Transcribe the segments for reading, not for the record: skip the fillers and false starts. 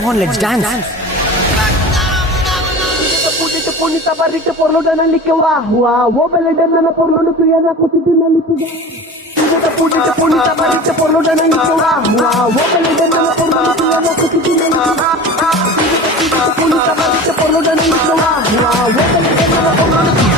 Come on, let's dance. Punita barrita por lo ganan li que va, wo bele dana por lo que ya na kutina li puga. Punita barrita por lo ganan li que va, wo bele dana por lo que ya na kutina li puga. Punita barrita por lo ganan li que va, wo bele dana por lo que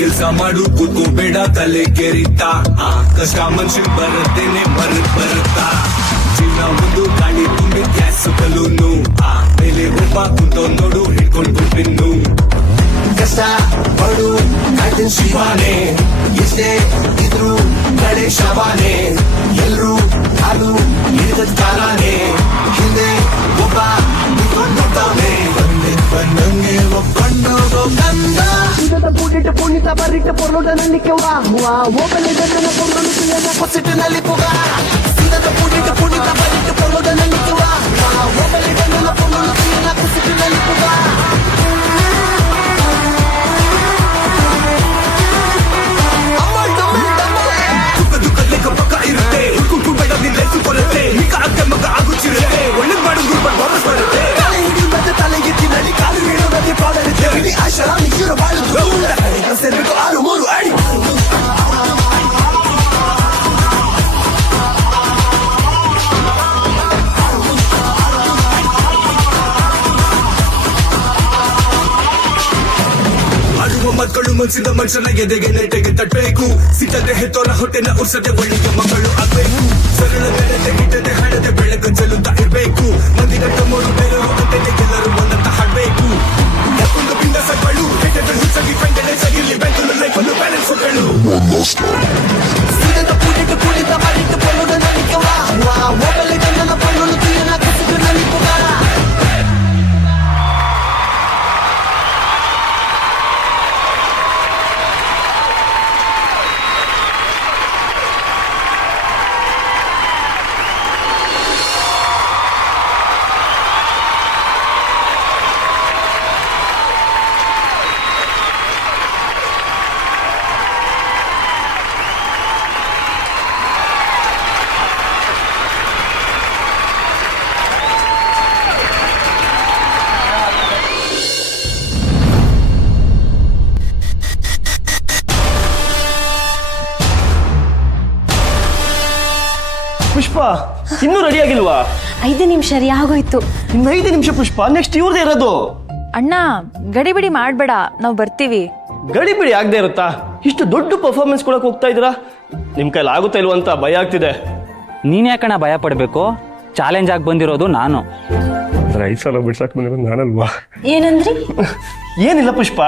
ಕೆಲಸ ಮಾಡು ಕೂತ್ಕೋಬೇಡ ತಲೆ ಕೆರಿತಾ ಕಷ್ಟ ಮನುಷ್ಯ ಬರದೇನೆ ಬರುತ್ತಾ ಜೀವನ ಒಂದು ಗಾಳಿ ತುಂಬಿ ಗ್ಯಾಸ್ ಬಲೂನು ಮೇಲೆ ಒಬ್ಬ ಕುಂತೋ ನೋಡು ಹಿಡ್ಕೊಂಡು ಬಿನ್ನು ಕಷ್ಟ ಪಡು ಕಾಯ್ತಿನ ಶಿವಾನೆ ಎಷ್ಟೇ ಇದ್ರು ಕಡೆ ಶವಾನೆ ಎಲ್ರು ಹಾಲು ಹಿಡಿದ ಕಾಲಾನೆ ಹಿಂದೆ ಒಬ್ಬ ನಿಂತ್ಕೊಂಡು ನೋಡ್ತಾನೆ ಬಂದಂಗೆ ಒಬ್ಬಣ್ಣು ಕಂದ Punita barrita por lo ganan li que va, wo bele dana por lo que ya na kutina li puga. Punita barrita por lo ganan li que va, wo bele dana por lo que ya na kutina li puga. ಮಕ್ಕಳು ಮನ್ಸಿದ ಮನುಷ್ಯನ ಎದೆಗೆ ನೆಟ್ಟಗೆ ತಟ್ಟಬೇಕು ಸಿಟ್ಟದೆ ಹೆತ್ತೋರ ಹೊಟ್ಟೆನ ಉರ್ಸದೆ ಒಳ್ಳೆಯ ಮಕ್ಕಳು ಆಗ್ಬೇಕು ಸರಳ ನೆಲತೆ ಗಿಟ್ಟದೆ ಹಣದೆ ಬೆಳಕು ಚೆಲ್ಲುತ್ತಾ ಇರ್ಬೇಕು ಮಂದಿ ಗಂಟ ಮೂರು ಬೇರೆಯವರು ಅಂತೆಯೇ ಎಲ್ಲರೂ ಒಂದಂತ ಹಾಡ್ಬೇಕು ಯಾಕೊಂದು ಪಿಂಡ ಸಗಳು ಹೆಟ್ಟೆಗಳು ಹುಚ್ಚಗಿ ಫೈಂಡಲೈಸ್ ಆಗಿರ್ಲಿ ಬ್ಯಾಂಕಲ್ಲಿ ಲೈಫನ್ನು ಬ್ಯಾಲೆನ್ಸ್ ಕೊಟ್ಟಳು ಪೂಡಿತ ಮಾಡಿಟ್ಟು ಪೊಲ್ಲುದ ನಡಿಕವ ಒಬ್ಬಲ್ಲಿ ಗಂಡನ ಪೊಲ್ಲುಲು ತುಯನ ಕುಸಿದು ನಲಿಪುಗಾರ. ಪುಷ್ಪ ಇನ್ನೂ ರೆಡಿ ಆಗಿಲ್ವಾ? 5 ನಿಮಿಷ ರೀ ಆಗೋಯ್ತು. ಇನ್ನು 5 ನಿಮಿಷ ಪುಷ್ಪ, ನೆಕ್ಸ್ಟ್ ಇವ್ರದೇ ಇರೋದು. ಅಣ್ಣ ಗಡಿಬಿಡಿ ಮಾಡ್ಬೇಡ, ನಾವು ಬರ್ತೀವಿ. ಗಡಿಬಿಡಿ ಆಗದೆ ಇರುತ್ತಾ? ಇಷ್ಟು ದೊಡ್ಡ ಪರ್ಫಾರ್ಮೆನ್ಸ್ ಕೊಡಕ್ ಹೋಗ್ತಾ ಇದ್ದೀರಾ, ನಿಮ್ ಕೈಲಿ ಆಗುತ್ತಾ ಇಲ್ವ ಅಂತ ಭಯ ಆಗ್ತಿದೆ. ನೀನ್ ಯಾಕಣ್ಣ ಭಯ ಪಡ್ಬೇಕು? ಚಾಲೆಂಜ್ ಆಗಿ ಬಂದಿರೋದು ನಾನು. 5 ಸಲ ಬಿಡ್ಸಕ್ ಬಂದಿರೋದು ನಾನಲ್ವಾ? ಏನಂದ್ರಿ? ಏನಿಲ್ಲ ಪುಷ್ಪ,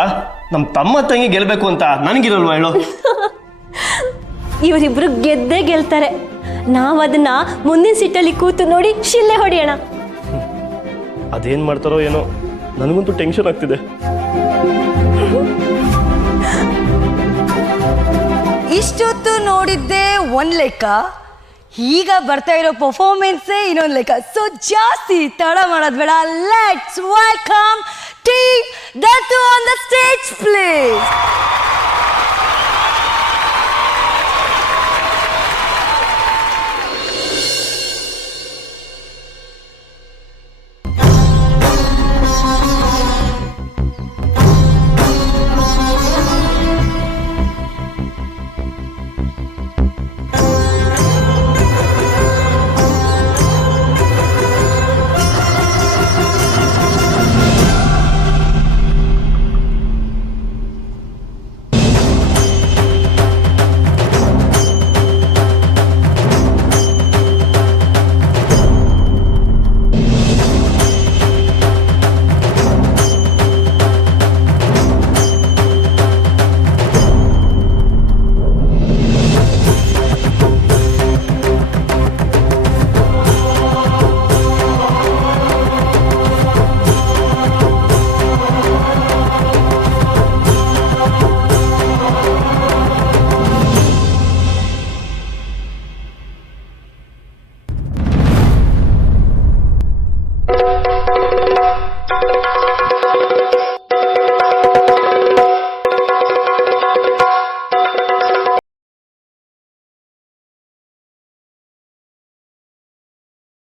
ನಮ್ ತಮ್ಮ ತಂಗಿ ಗೆಲ್ಬೇಕು ಅಂತ ನನಗಿರಲ್ವಾ ಹೇಳೋ? ಇವರಿಬ್ರು ಗೆದ್ದೇ ಗೆಲ್ತಾರೆ. ನಾವ್ ಅದನ್ನ ಮುಂದಿನ ಸೀಟಲ್ಲಿ ಕೂತು ನೋಡಿ ಶಿಲ್ಲೆ ಹೊಡಿಯೋಣ. ಅದೇನ್ ಮಾಡ್ತಾರೋ ಏನೋ, ನನಗಂತೂ ಟೆನ್ಷನ್ ಆಗ್ತಿದೆ. ಇಷ್ಟೊತ್ತು ನೋಡಿದ್ದೆ ಒಂದ್ ಲೆಕ್ಕ, ಈಗ ಬರ್ತಾ ಇರೋ ಪರ್ಫಾರ್ಮೆನ್ಸೇ ಇನ್ನೊಂದು ಲೆಕ್ಕ. ಸೊ ಜಾಸ್ತಿ ತಡ ಮಾಡೋದ್ ಬೇಡ, ಲೆಟ್ಸ್ ವೆಲ್ಕಮ್ ಟೀಮ್ ದತ್ತು ಆನ್ ದ ಸ್ಟೇಜ್ ಪ್ಲೀಸ್.